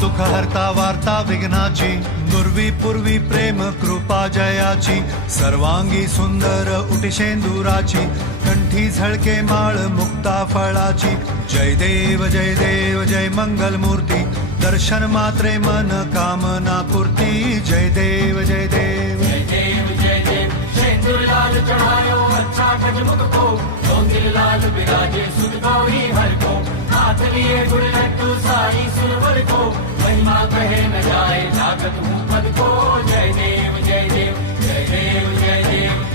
दुःख हरता वार्ता विघ्नाची, नुरवी पूर्वी प्रेम कृपा जयाची, सर्वांगी सुंदर उटिशेंदुराची, कंठी झळके माळ मुक्ता फळाची. जय देव जय देव जय मंगल मूर्ती, दर्शन मात्रे मन कामना पूर्ती. जय देव जय देव जय देव जय देव शेंदूर लाल चढ़ायो अच्छा गजमुख को, सौंदर्य लाल विराजे सुध गौरी हर को, हाथ लिए गुड़ लड्डू सारी सुरवर को, महिमा कहे न जाए जागत हूँ पद को. जय देव जय देव जय देव जय देव.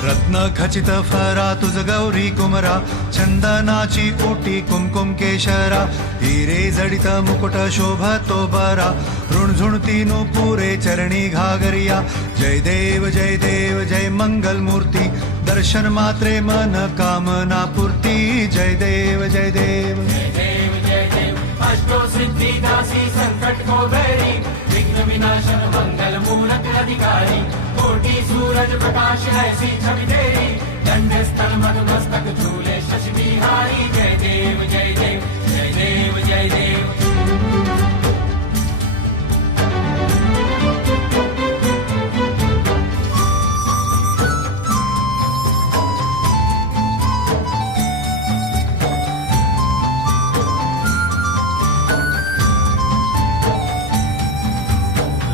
रत्न खचित फरा तुझ गौरी कुमरा, चंदनाची ओटी कुमकुम केशरा, हिरे जडित मुकुट शोभतो बरा, ऋणझुणती पुरे चरणी घागरिया. जय देव जय मंगल मूर्ती, दर्शन मात्रे मन कामना पूर्ती. जय देव जय देव जय देव जय देव अष्टो सिद्धि दासी संकट को बैरी, विघ्न विनाशन मंगल मूरत अधिकारी, कोटि सूरज प्रकाश ऐसी छवि तेरी, दंड स्थल मस्तक झूले शशि बिहारी. जय देव जय देव जय देव जय देव.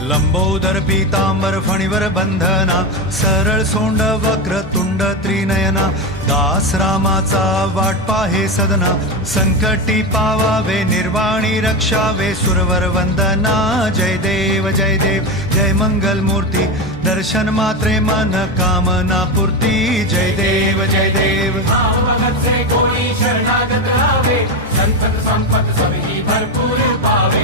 लंबोदर पीतांबर फणीवर बंधना, सरळ सोंड वक्र तुंड त्रिनयना, दास रामाचा वाट पाहे सदना, संकटी पावावे निर्वाणी रक्षावे सुरवर वंदना. जय देव जय मंगल मूर्ती, दर्शन मात्रे मन कामना पूर्ती. जय देव जय देव. भाव भगत से कोई शरणागत आवे, संतत संपत सभी भरपूर पावे,